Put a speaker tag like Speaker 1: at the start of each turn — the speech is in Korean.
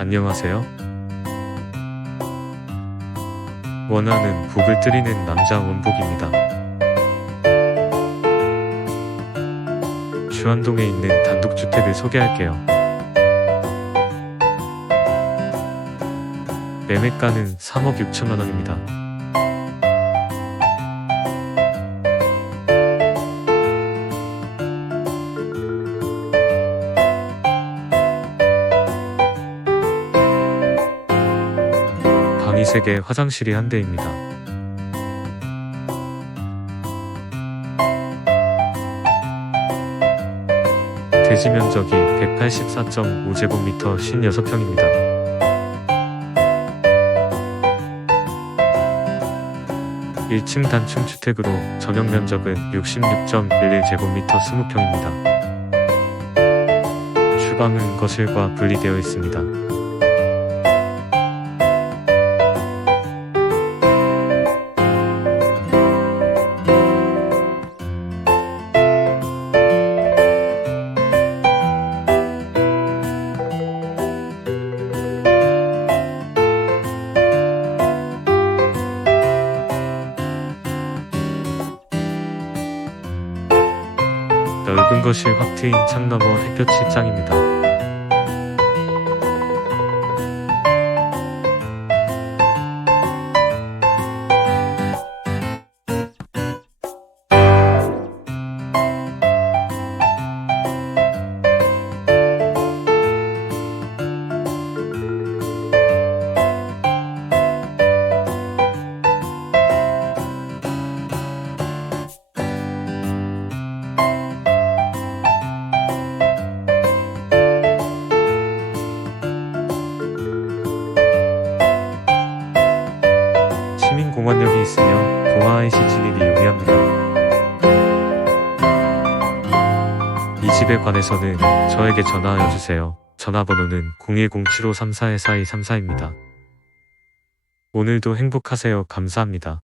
Speaker 1: 안녕하세요. 원하는 북을 뜨리는 남자 원복입니다. 주안동에 있는 단독주택을 소개할게요. 매매가는 3억 6천만 원입니다. 이 3개, 화장실이 1대입니다. 대지 면적이 184.5제곱미터 56평입니다. 1층 단층 주택으로 전용 면적은 66.11제곱미터 20평입니다. 주방은 거실과 분리되어 있습니다. 넓은 거실 확 트인 창 너머 햇볕이 짱입니다. 공원역이 있으며 동아아이시 진입이 용이합니다. 이 집에 관해서는 저에게 전화하여 주세요. 전화번호는 010-7534-4234입니다. 오늘도 행복하세요. 감사합니다.